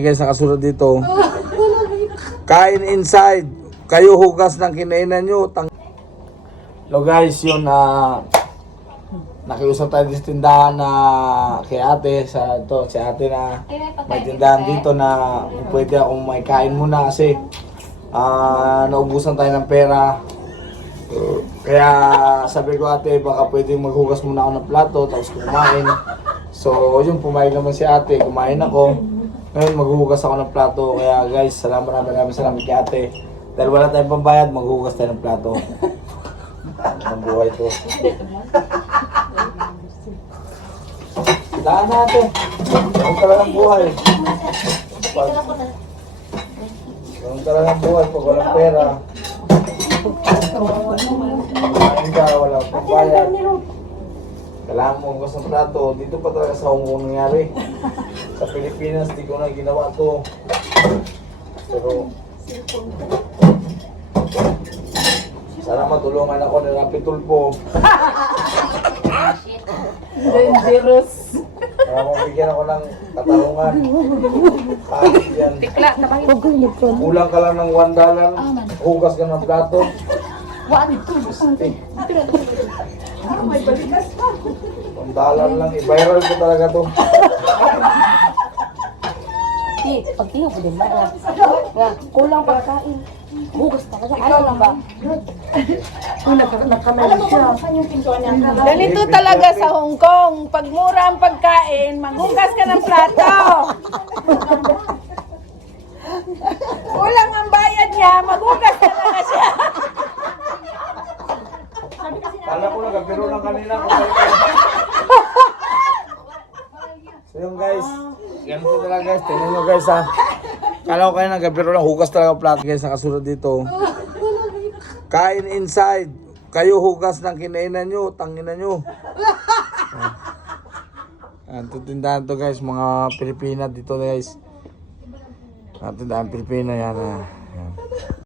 Guys, nakasunod dito. Kain inside. Kayo hugas ng kinainan nyo. Tang Hello guys, yun na nakiusap tayo sa tindahan na kay ate sa to si ate na may tindahan dito na kung pwede akong may kain muna kasi ah naubusan tayo ng pera kaya sabi ko ate baka pwede maghugas muna ako ng plato tapos kumain so yun pumayag naman si ate kumain ako ngayon maghuhugas ako ng plato kaya guys salamat namin namin salamat kay ate dahil wala tayong pambayad maghuhugas tayo ng plato ang buhay to Daan natin. Ganun talagang buhay. Pag, ganun talagang buhay pag walang pera. Kumain ka, wala kang bayad. Kailangan mo hugas ng plato. Dito pa talaga sa Hong Kong nangyari. Sa Pilipinas, di ko na ginawa to. Pero, sana matulungan ako ni Rapi Tulpo. Dangerous. Para mabigyan ako ng katarungan. Kahit yan. Tikla, tabahin. Kulang ka lang ng 1 dollar, hugas ka ng plato. Eh, One dollar lang, i-viral ko talaga to. Ti, pagtingin ko din ba? Nga, kulang pagkain. Bugas talaga. Ano lang ba? Ganito talaga sa Hong Kong. Pag mura ang pagkain, maghugas ka ng plato. Kulang ang bayad niya, maghugas talaga siya. Kala ko nagabiro lang kanina. So yun guys, ganito talaga guys, tingnan nyo guys ha. Kala ko kayo nagabiro lang, hugas talaga plato. Guys, nakasunod dito. Kain inside. Kayo hugas ng kinainan nyo, tanginan nyo. Ang tutindahan to guys, mga Pilipina dito guys. Ang tindahan Pilipina yan. ah. Yan.